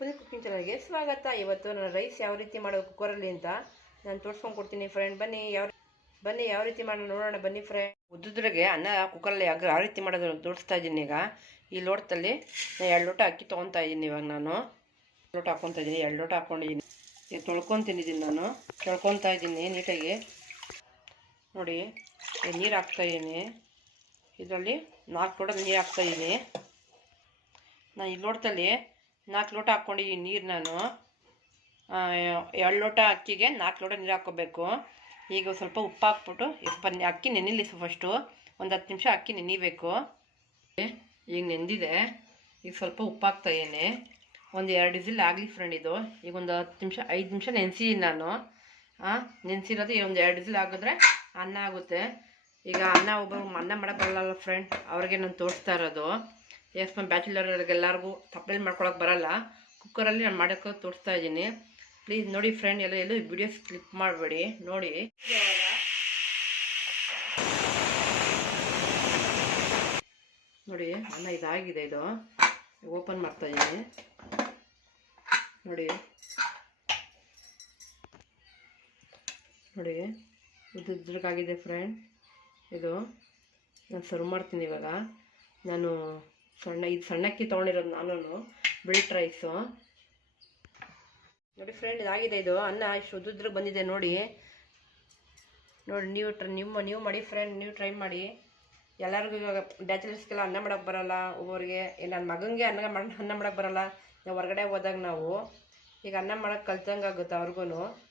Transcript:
Puneeth cooking ಚಾನಲ್ಗೆ ಸ್ವಾಗತ. ಇವತ್ತು ನಾನು ರೈಸ್ ಯಾವ ರೀತಿ ಮಾಡೋದು ಕುಕ್ಕರಲ್ಲಿ ಅಂತ ನಾನು ತೋರಿಸ್ಕೊಂಡು ಕೊಡ್ತೀನಿ ಫ್ರೆಂಡ್ ಬನ್ನಿ, ಯಾವ ಬನ್ನಿ, ಯಾವ ರೀತಿ ಮಾಡೋಣ ನೋಡೋಣ. ಬನ್ನಿ ಫ್ರೆಂಡ್ ಉದ್ದುದ್ರಿಗೆ ಅನ್ನ ಕುಕ್ಕರಲ್ಲಿ ಯಾವ ಯಾವ ರೀತಿ ಮಾಡೋದು ತೋರಿಸ್ತಾ ಇದ್ದೀನಿ ಈಗ. ಈ ಲೋಟದಲ್ಲಿ ನಾನು ಎರಡು ಲೋಟ ಅಕ್ಕಿ ತೊಗೊತಾ ಇದ್ದೀನಿ ಇವಾಗ ನಾನು. ಲೋಟ ಹಾಕ್ಕೊತಾ ಇದ್ದೀನಿ, ಎರಡು ಲೋಟ ಹಾಕ್ಕೊಂಡಿದ್ದೀನಿ. ಈಗ ತೊಳ್ಕೊತಿದ್ದೀನಿ ನಾನು. ತೊಳ್ಕೊತಾ ಇದ್ದೀನಿ ನೀಟಾಗಿ. ನೋಡಿ ನೀರು ಹಾಕ್ತಾ ಇದ್ದೀನಿ. ಇದರಲ್ಲಿ ನಾಲ್ಕು ಲೋಟದ ನೀರು ಹಾಕ್ತಾ ಇದ್ದೀನಿ. ನಾನು ಈ ಲೋಟದಲ್ಲಿ ನಾಲ್ಕು ಲೋಟ ಹಾಕ್ಕೊಂಡಿದ್ದೀನಿ ನೀರು ನಾನು. ಎರಡು ಲೋಟ ಅಕ್ಕಿಗೆ ನಾಲ್ಕು ಲೋಟ ನೀರು ಹಾಕ್ಕೋಬೇಕು. ಈಗ ಸ್ವಲ್ಪ ಉಪ್ಪು ಹಾಕ್ಬಿಟ್ಟು ಸ್ವಲ್ಪ ಅಕ್ಕಿ ನೆನಿಲಿ ಫಸ್ಟು ಒಂದು ಹತ್ತು ನಿಮಿಷ ಅಕ್ಕಿ ನೆನಿಬೇಕು. ಈಗ ನೆಂದಿದೆ. ಈಗ ಸ್ವಲ್ಪ ಉಪ್ಪು ಹಾಕ್ತಾ ಇದ್ದೀನಿ. ಒಂದು ಎರಡು ವಿಸಿಲ್ ಆಗಲಿ ಫ್ರೆಂಡ್ ಇದು. ಈಗ ಒಂದು ಹತ್ತು ನಿಮಿಷ, ಐದು ನಿಮಿಷ ನೆನೆಸಿದ್ದೀನಿ ನಾನು. ನೆನೆಸಿರೋದು ಒಂದು ಎರಡು ವಿಸಿಲ್ ಹಾಕಿದ್ರೆ ಅನ್ನ ಆಗುತ್ತೆ. ಈಗ ಅನ್ನ ಒಬ್ಬ ಅನ್ನ ಮಾಡೋಕ್ಕೆ ಬರಲ್ಲ ಫ್ರೆಂಡ್ ಅವ್ರಿಗೆ ನಾನು ತೋರಿಸ್ತಾ ಇರೋದು. ಎಸ್ ನಮ್ಮ ಬ್ಯಾಚುಲರ್ಗೆಲ್ಲರಿಗೂ ತಪ್ಪಲ್ಲಿ ಮಾಡ್ಕೊಳಕ್ಕೆ ಬರಲ್ಲ. ಕುಕ್ಕರಲ್ಲಿ ನಾನು ಮಾಡೋಕ್ಕೆ ತೋರಿಸ್ತಾ ಇದ್ದೀನಿ. ಪ್ಲೀಸ್ ನೋಡಿ ಫ್ರೆಂಡ್ ಎಲ್ಲ, ಎಲ್ಲೂ ವಿಡಿಯೋಸ್ ಕ್ಲಿಕ್ ಮಾಡಬೇಡಿ. ನೋಡಿ. ನೋಡಿ, ಅನ್ನ ಇದಾಗಿದೆ ಇದು. ಓಪನ್ ಮಾಡ್ತಾ ಇದ್ದೀನಿ. ನೋಡಿ. ನೋಡಿ ಉದ್ದುದ್ರಗಾಗಿದೆ ಫ್ರೆಂಡ್ ಇದು ನಾನು ಸರ್ವ್ ಮಾಡ್ತೀನಿ ಇವಾಗ. ನಾನು ಸಣ್ಣ, ಇದು ಸಣ್ಣಕ್ಕಿ ತೊಗೊಂಡಿರೋದು ನಾನು ಬಿಲ್ಟ್ ರೈಸು. ನೋಡಿ ಫ್ರೆಂಡ್, ಇದಾಗಿದೆ ಇದು. ಅನ್ನ ಇಷ್ಟು ಬಂದಿದೆ ನೋಡಿ. ನೋಡಿ, ನೀವು ಟ್ರೈ, ನಿಮ್ಮ, ನೀವು ಮಾಡಿ ಫ್ರೆಂಡ್, ನೀವು ಟ್ರೈ ಮಾಡಿ. ಎಲ್ಲರಿಗೂ ಇವಾಗ ಬ್ಯಾಚುಲರ್ಸ್ಗೆಲ್ಲ ಅನ್ನ ಮಾಡೋಕ್ಕೆ ಬರಲ್ಲ. ಒಬ್ಬರಿಗೆ ನನ್ನ ಮಗನಿಗೆ ಅನ್ನ ಅನ್ನ ಮಾಡೋಕ್ಕೆ ಬರೋಲ್ಲ. ನಾವು ಹೊರಗಡೆ ಹೋದಾಗ ನಾವು. ಈಗ ಅನ್ನ ಮಾಡೋಕ್ಕೆ ಕಲ್ತಂಗೆ ಆಗುತ್ತೆ ಅವ್ರಿಗೂ